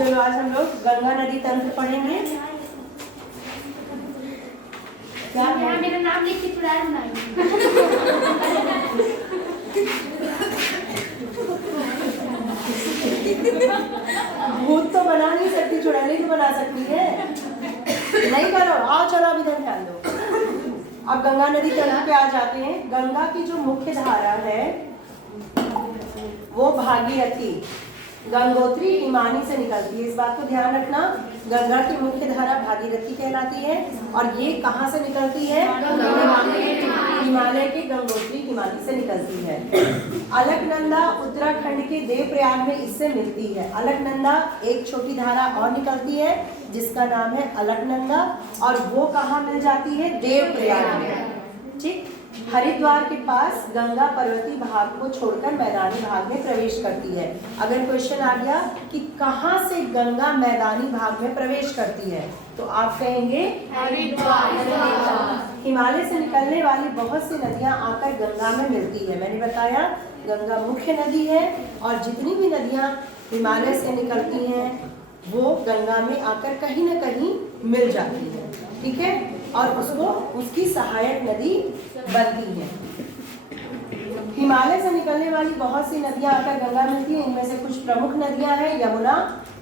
चलो आज हम लोग गंगा नदी तंत्र पढ़ेंगे। क्या मेरा नाम लिख के चुड़ैल बनाएंगे। भूत तो बना नहीं सकती, चुड़ैल तो बना सकती है। नहीं करो, आओ चलो अभी तक ध्यान दो। अब गंगा नदी तंत्र पे आ जाते हैं। गंगा की जो मुख्य धारा है वो भागीरथी, गंगोत्री, हिमानी से निकलती है। इस बात को ध्यान रखना, गंगा की मुख्य धारा भागीरथी कहलाती है और ये कहाँ से निकलती है? हिमालय के गंगोत्री हिमानी से निकलती है। अलकनंदा उत्तराखंड के देवप्रयाग में इससे मिलती है। अलकनंदा एक छोटी धारा और निकलती है जिसका नाम है अलकनंदा और वो कहाँ मिल जाती है? देवप्रयाग में। ठीक। हरिद्वार के पास गंगा पर्वतीय भाग को छोड़कर मैदानी भाग में प्रवेश करती है। अगर क्वेश्चन आ गया कि कहाँ से गंगा मैदानी भाग में प्रवेश करती है तो आप कहेंगे हरिद्वार। हिमालय से निकलने वाली बहुत सी नदियां आकर गंगा में मिलती है। मैंने बताया गंगा मुख्य नदी है और जितनी भी नदियां हिमालय से निकलती हैं वो गंगा में आकर कहीं ना कहीं मिल जाती है। ठीक है, और उसको उसकी सहायक नदी बनती है। हिमालय से निकलने वाली बहुत सी नदियां आकर गंगा मिलती हैं। इनमें से कुछ प्रमुख नदियां हैं। यमुना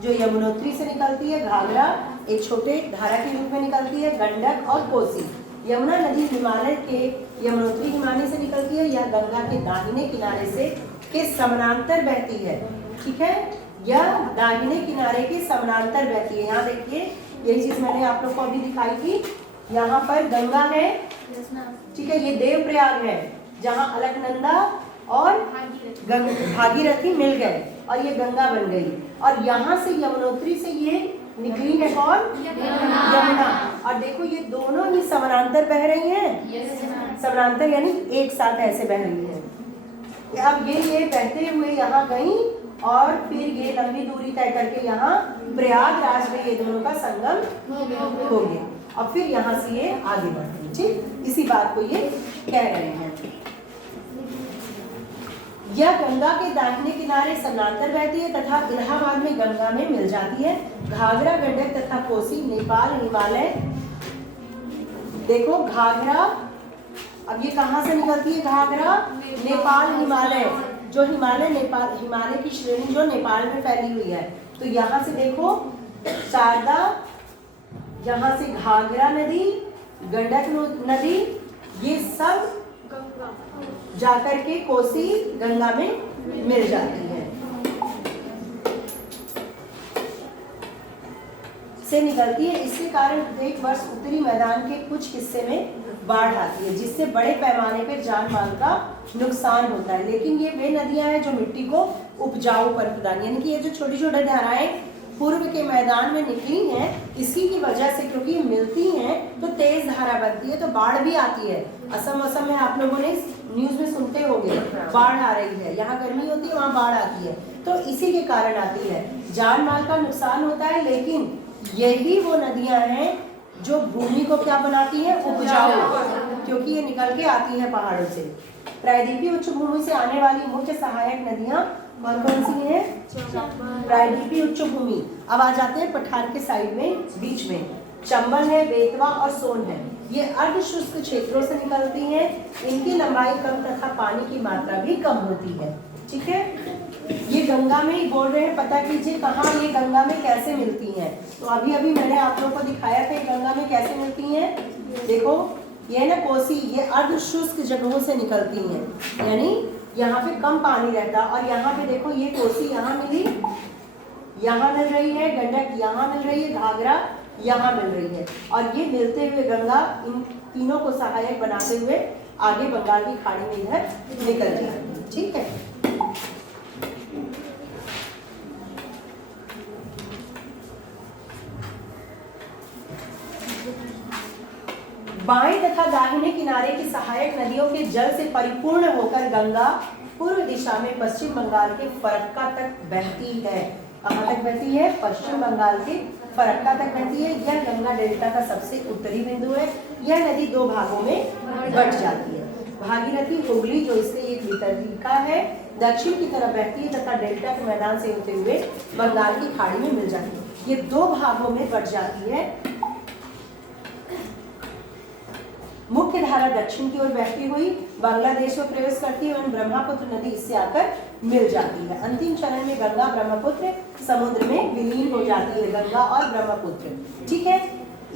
जो यमुनोत्री से निकलती है, घाघरा एक छोटे धारा के रूप में निकलती है, गंडक और कोसी। यमुना नदी हिमालय के यमुनोत्री हिमानी से निकलती है। यह गंगा के दाहिने किनारे से के समानांतर बहती है। ठीक है, यह दाहिने किनारे के समानांतर बहती है। यहाँ देखिए, यही चीज मैंने आप लोग को अभी दिखाई थी। यहाँ पर गंगा है, ठीक है, ये देवप्रयाग है जहाँ अलकनंदा और भागीरथी मिल गए और ये गंगा बन गई। और यहाँ से यमुनोत्री से ये निकली है कौन? यमुना। और देखो ये दोनों ही समानांतर बह रही हैं। समानांतर यानी एक साथ ऐसे बह रही है। अब ये बहते हुए यहाँ गई और फिर ये लंबी दूरी तय करके यहाँ प्रयागराज में ये दोनों का संगम हो गया और फिर यहाँ से ये आगे बढ़ गई। ठीक, इसी बात को ये कह रहे हैं। यह गंगा के दाहिने किनारे समानांतर बहती है तथा इलाहाबाद में गंगा में मिल जाती है। घाघरा, गंडक तथा कोसी नेपाल हिमालय। देखो घाघरा, अब ये कहाँ से निकलती है? घाघरा नेपाल हिमालय, जो हिमालय नेपाल, हिमालय की श्रेणी जो नेपाल में फैली हुई है। तो यहाँ से देखो शारदा, यहाँ से घाघरा नदी, गंडक नदी, ये सब जाकर के कोसी गंगा में मिल जाती है, से निकलती है। इसके कारण प्रत्येक वर्ष उत्तरी मैदान के कुछ हिस्से में बाढ़ आती है जिससे बड़े पैमाने पर जान माल का नुकसान होता है। लेकिन ये वे नदियां हैं जो मिट्टी को उपजाऊ पर प्रदान, यानी कि ये जो छोटी छोटी धाराएं पूर्व के मैदान में निकली हैं, इसी की वजह से क्योंकि ये मिलती हैं तो तेज धारा बनती है तो बाढ़ भी आती है। असम में आप लोगों ने न्यूज में सुनते होंगे बाढ़ आ रही है, यहाँ गर्मी होती है वहाँ बाढ़ आती है, तो इसी के कारण आती है। जान माल का नुकसान होता है, लेकिन यही वो नदियां हैं जो भूमि को क्या बनाती है? उपजाऊ, क्योंकि ये निकल के आती है पहाड़ों से। प्रायद्वीपीय उच्च भूमि से आने वाली मुख्य सहायक नदियां कौन कौन सी हैं? प्रायद्वीपीय उच्च भूमि। अब आ जाते हैं पठार के साइड में, बीच में चंबल है, बेतवा और सोन है। ये अर्ध शुष्क क्षेत्रों से निकलती हैं। इनकी लंबाई कम तथा पानी की मात्रा भी कम होती है। ठीक है, ये गंगा में ही बोल रहे हैं। पता कीजिए कहाँ ये गंगा में कैसे मिलती हैं। तो अभी अभी मैंने आप लोगों को दिखाया था गंगा में कैसे मिलती हैं। देखो ये ना कोसी, ये अर्ध शुष्क जगहों से निकलती हैं, यानी यहाँ पे कम पानी रहता। और यहाँ पे देखो ये कोसी यहाँ मिली, यहाँ मिल रही है, गंडक यहाँ मिल रही है, घाघरा यहाँ मिल रही है, और ये मिलते हुए गंगा इन तीनों को सहायक बनाते हुए आगे बंगाल की खाड़ी में इधर निकल जाती है। ठीक है, बाएं तथा दाहिने किनारे की सहायक नदियों के जल से परिपूर्ण होकर गंगा पूर्व दिशा में पश्चिम बंगाल के फरक्का तक बहती है। कहाँ तक बहती है? पश्चिम बंगाल के फरक्का तक बहती है। यह गंगा डेल्टा का सबसे उत्तरी बिंदु है। यह नदी दो भागों में बट जाती है। भागीरथी हुगली जो इससे एक वितरिका है, दक्षिण की तरफ बहती है तथा डेल्टा के मैदान से होते हुए बंगाल की खाड़ी में मिल जाती है। ये दो भागों में बढ़ जाती है। मुख्य धारा दक्षिण की ओर बहती हुई बांग्लादेश में प्रवेश करती है और ब्रह्मपुत्र नदी इससे आकर मिल जाती है। अंतिम चरण में गंगा ब्रह्मपुत्र समुद्र में विलीन हो जाती है, गंगा और ब्रह्मपुत्र। ठीक है,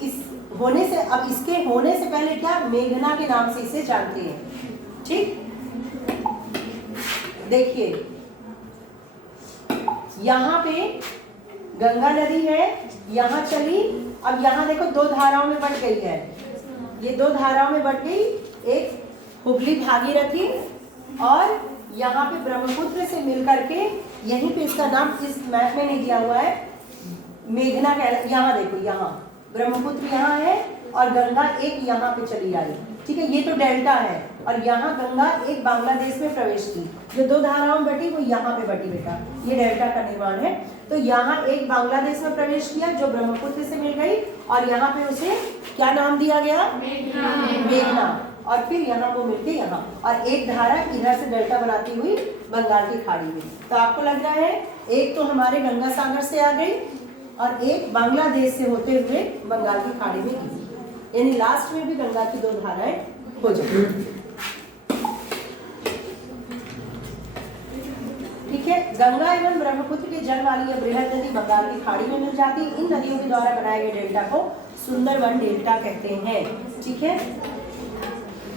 इस होने से, अब इसके होने से पहले क्या मेघना के नाम से इसे जानते हैं। ठीक, देखिए यहाँ पे गंगा नदी है, यहाँ चली, अब यहाँ देखो दो धाराओं में बट गई है, ये दो धाराओं में बट गई, एक हुगली भागीरथी और यहाँ पे ब्रह्मपुत्र से मिलकर के यहीं पे इसका नाम इस मैप में नहीं दिया हुआ है, मेघना का। यहाँ देखो, यहाँ ब्रह्मपुत्र यहाँ है और गंगा एक यहाँ पे चली आई। ठीक है, ये तो डेल्टा है और यहाँ गंगा एक बांग्लादेश में प्रवेश की, जो दो धाराओं में बटी वो यहाँ पे बटी बेटा, ये डेल्टा का निर्माण है। तो यहाँ एक बांग्लादेश में प्रवेश किया जो ब्रह्मपुत्र से मिल गई और यहाँ पे उसे क्या नाम दिया गया, मेघना, और फिर यहाँ वो मिलके यहाँ, और एक धारा इधर से डेल्टा बनाती हुई बंगाल की खाड़ी में। तो आपको लग रहा है एक तो हमारे गंगा सागर से आ गई और एक बांग्लादेश से होते हुए बंगाल की खाड़ी में गिरी, यानी लास्ट में भी गंगा की दो धाराएं हो जाएंगी। ठीक है, गंगा एवं ब्रह्मपुत्र के जल वाली यह बृहद नदी बंगाल की खाड़ी में मिल जाती है। इन नदियों के द्वारा बनाए गए डेल्टा को सुंदरवन डेल्टा कहते हैं। ठीक है,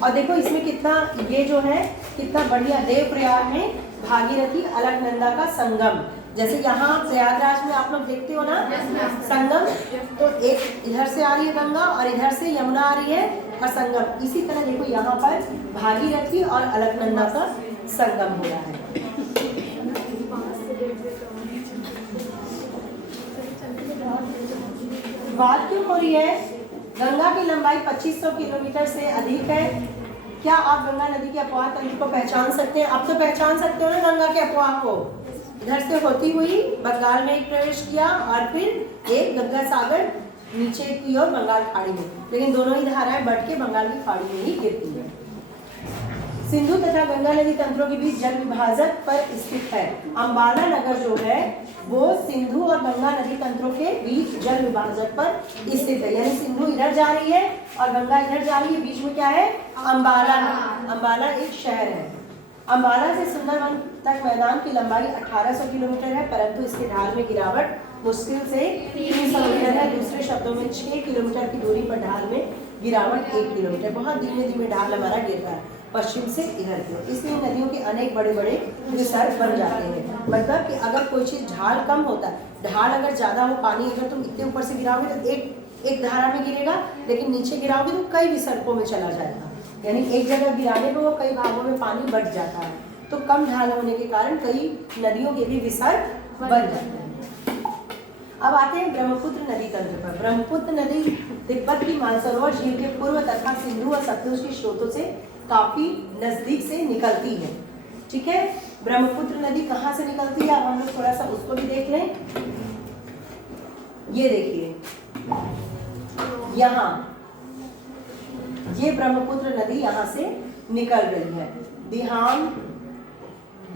और देखो इसमें कितना, ये जो है कितना बढ़िया, देवप्रयाग में भागीरथी अलकनंदा का संगम, जैसे यहाँ प्रयागराज में आप लोग देखते हो ना संगम, तो एक इधर से आ रही है गंगा और इधर से यमुना आ रही है और संगम, इसी तरह देखो यहाँ पर भागीरथी और अलकनंदा का संगम हो रहा है। बात क्यों हो रही है, गंगा की लंबाई 2500 किलोमीटर से अधिक है। क्या आप गंगा नदी के अपवाह तंत्र को पहचान सकते हैं? अब तो पहचान सकते हो ना गंगा के अपवाह को। इधर से होती हुई बंगाल में एक प्रवेश किया और फिर एक गंगा सागर नीचे की ओर बंगाल खाड़ी में, लेकिन दोनों ही धाराएं बढ़ के बंगाल की खाड़ी में ही गिरती है। सिंधु तथा गंगा नदी तंत्रों के बीच जल विभाजक पर स्थित है। अंबाला नगर जो है वो सिंधु और गंगा नदी तंत्रों के बीच जल विभाजक पर स्थित है, यानी सिंधु इधर जा रही है और गंगा इधर जा रही है, बीच में क्या है, अंबाला। अंबाला एक शहर है। अंबाला से सुंदरवन तक मैदान की लंबाई 1800 किलोमीटर है, परंतु इसके ढाल में गिरावट मुश्किल से 300 मीटर है। दूसरे शब्दों में 6 किलोमीटर की दूरी पर ढाल में गिरावट 1 किलोमीटर, बहुत धीमे धीमे ढाल हमारा गिर रहा है पश्चिम से इधर की ओर। इसलिए नदियों के अनेक बड़े बड़े विसर्ग बन जाते हैं। मतलब कि अगर कोई चीज़ ढाल कम होता है, ढाल अगर ज़्यादा हो, पानी अगर तुम इतने ऊपर से गिराओगे तो एक धारा में गिरेगा, लेकिन नीचे गिराओगे तो कई विसर्गों में चला जाएगा, यानी एक जगह गिराने पर वो कई भागों में पानी बढ़ जाता है। तो कम ढाल होने के कारण कई नदियों के भी विसर्ग बन जाते हैं। अब आते हैं ब्रह्मपुत्र नदी तंत्र पर। ब्रह्मपुत्र नदी तिब्बत की मानसरोवर झील के पूर्व तथा सिंधु और सतलुज के स्रोतों से काफी नजदीक से निकलती है। ठीक है, ब्रह्मपुत्र नदी कहाँ से निकलती है, अब हम लोग थोड़ा सा उसको भी देख लें। ये देखिए यहाँ, ये ब्रह्मपुत्र नदी यहाँ से निकल रही है, दिहान,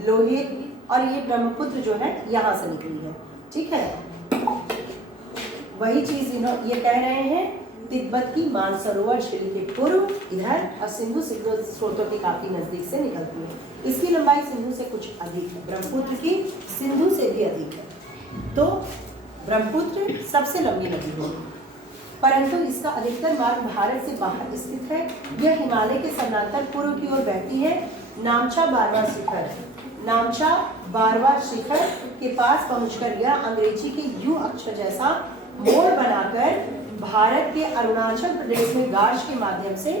लोहित, और ये ब्रह्मपुत्र जो है यहाँ से निकली है। ठीक है, वही चीज ये कह रहे हैं, तिब्बत की मानसरोवर झील के पूर्व इधर और सिंधु स्रोतों के काफी नजदीक से निकलती है। इसकी लंबाई सिंधु से कुछ अधिक है, ब्रह्मपुत्र की सिंधु से भी अधिक है। तो ब्रह्मपुत्र सबसे लंबी नदी होगी, परंतु इसका अधिकतर मार्ग भारत से बाहर स्थित है। यह हिमालय के समानांतर पूर्व की ओर बहती है। नामचा बारवा शिखर, नामचा बारवा शिखर के पास पहुंचकर यह अंग्रेजी के यू अक्षर जैसा मोड़ बनाकर भारत के अरुणाचल प्रदेश में गार्ज के माध्यम से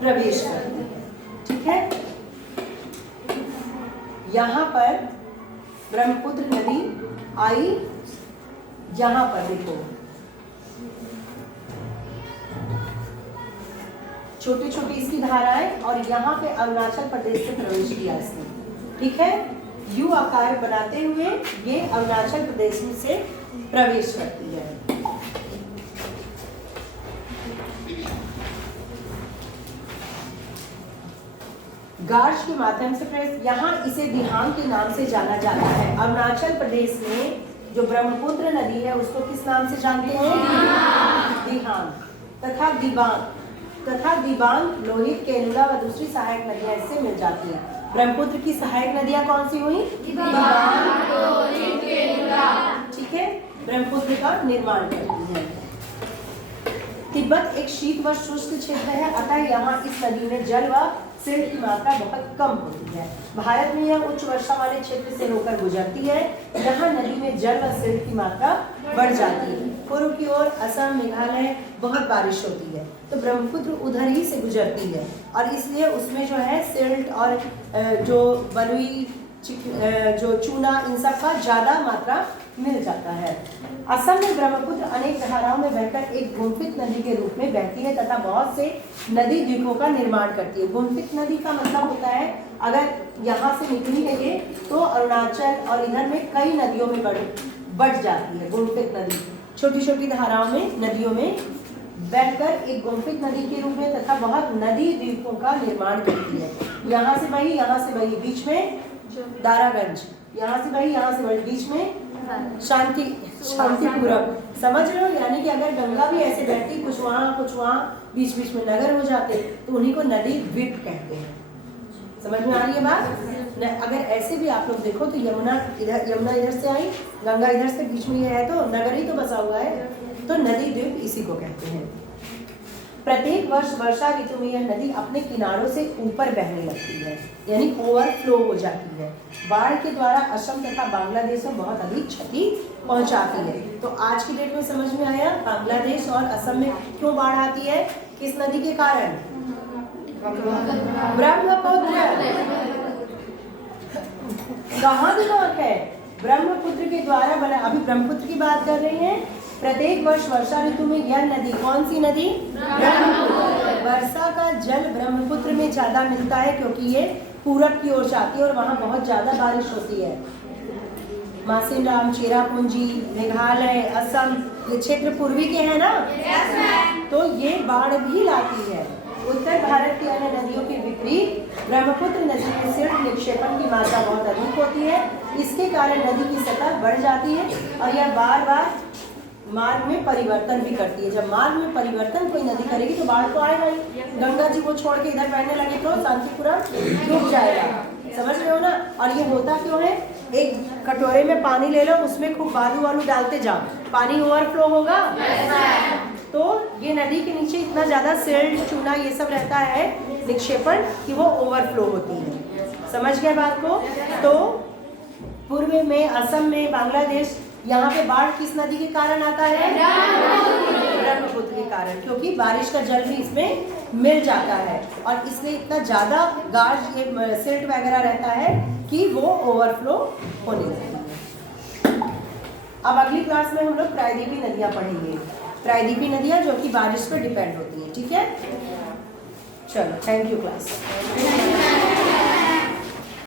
प्रवेश करती है। ठीक है, यहाँ पर ब्रह्मपुत्र नदी आई, यहाँ पर देखो छोटी छोटी इसकी धाराएं, और यहाँ पे अरुणाचल प्रदेश से प्रवेश किया इसने। ठीक है, यू आकार बनाते हुए ये अरुणाचल प्रदेश में से प्रवेश करती है। गार्ज के माध्यम से प्रेस, यहाँ इसे दिहांग के नाम से जाना जाता है। अरुणाचल प्रदेश में जो ब्रह्मपुत्र नदी है उसको किस नाम से जानते हैं? दिहांग तथा दिबांग, लोहित, केनुला व दूसरी सहायक नदियां इससे मिल जाती हैं। ब्रह्मपुत्र की सहायक नदियां कौन सी हुई? दिबांग, लोहित, केनुला। ठीक है, ब्रह्मपुत्र का निर्माण करती है। तिब्बत एक शीत व शुष्क क्षेत्र है, अतः यहाँ इस नदी में जल व सिल्ट की मात्रा बहुत कम होती है। भारत में यह उच्च वर्षा वाले क्षेत्र से होकर गुजरती है। यहाँ नदी में जल व सिल्ट की मात्रा बढ़ जाती है। पूर्व की ओर असम, मेघालय बहुत बारिश होती है, तो ब्रह्मपुत्र उधर ही से गुजरती है और इसलिए उसमें जो है सिल्ट और जो बलुई, जो चूना, इन सब का ज़्यादा मात्रा मिल जाता है। असम में ब्रह्मपुत्र अनेक धाराओं में बहकर एक गुम्फित नदी के रूप में बहती है तथा बहुत से नदी द्वीपों का निर्माण करती है। गुम्फित नदी का मतलब होता है अगर यहाँ से निकली है ये तो अरुणाचल और इधर में कई नदियों में बढ़ जाती है। गुम्फित नदी छोटी छोटी धाराओं में, नदियों में बहकर एक गुम्फित नदी के रूप में तथा बहुत नदी द्वीपों का निर्माण करती है। यहाँ से बही, बीच में दारागंज, यहाँ से बही, बीच में शांतिपुरम। समझ रहे हो? यानी कि अगर गंगा भी ऐसे बहती, कुछ वहाँ बीच बीच में नगर हो जाते तो उन्हीं को नदी द्वीप कहते हैं। समझ में आ रही है बात? अगर ऐसे भी आप लोग देखो तो यमुना इधर से आई, गंगा इधर से, बीच में ये है तो नगर ही तो बसा हुआ है, तो नदी द्वीप इसी को कहते हैं। प्रत्येक वर्ष वर्षा ऋतु में यह नदी अपने किनारों से ऊपर बहने लगती है, यानी ओवरफ्लो हो जाती है। बाढ़ के द्वारा असम तथा बांग्लादेश में बहुत अधिक क्षति पहुंचाती है। तो आज की डेट में समझ में आया बांग्लादेश और असम में क्यों बाढ़ आती है, किस नदी के कारण? ब्रह्मपुत्र। कहाँ दिमाग है? ब्रह्मपुत्र के द्वारा बना। अभी ब्रह्मपुत्र की बात कर रहे हैं। प्रत्येक वर्ष वर्षा ऋतु में यह नदी, कौन सी नदी? ब्रह्मपुत्र। वर्षा का जल ब्रह्मपुत्र में ज्यादा मिलता है क्योंकि ये पूरब की ओर जाती है और वहाँ बहुत ज्यादा बारिश होती है। मासिनराम, चेरापूंजी, मेघालय, असम, ये क्षेत्र पूर्वी के हैं ना? तो ये बाढ़ भी लाती है। उत्तर भारत की अन्य नदियों के विपरीत ब्रह्मपुत्र नदी में सिल्ट निक्षेपण की मात्रा बहुत अधिक होती है। इसके कारण नदी की सतह बढ़ जाती है और यह बार बार मार्ग में परिवर्तन भी करती है। जब मार्ग में परिवर्तन कोई नदी करेगी तो बाढ़ तो आएगा ही। गंगा जी को छोड़ के इधर बहने लगे तो शांतिपुरम डूब जाएगा। समझ रहे हो ना? और ये होता क्यों है? एक कटोरे में पानी ले लो, उसमें खूब बालू वालू डालते जाओ, पानी ओवरफ्लो होगा। तो ये नदी के नीचे इतना ज़्यादा सिल्ट, चूना, ये सब रहता है निक्षेपण कि वो ओवरफ्लो होती है। समझ गए बात को? तो पूर्व में, असम में, बांग्लादेश, यहाँ पे बाढ़ किस नदी के कारण आता है? ब्रह्मपुत्र के कारण, क्योंकि बारिश का जल भी इसमें मिल जाता है और इसलिए इतना ज़्यादा गार्ज, ये सिल्ट वगैरह रहता है कि वो ओवरफ्लो होने लगती है। अब अगली क्लास में हम लोग प्रायद्वीपीय नदियाँ पढ़ेंगे। प्रायद्वीपीय नदियाँ जो कि बारिश पर डिपेंड होती हैं। ठीक है, चलो, थैंक यू क्लास।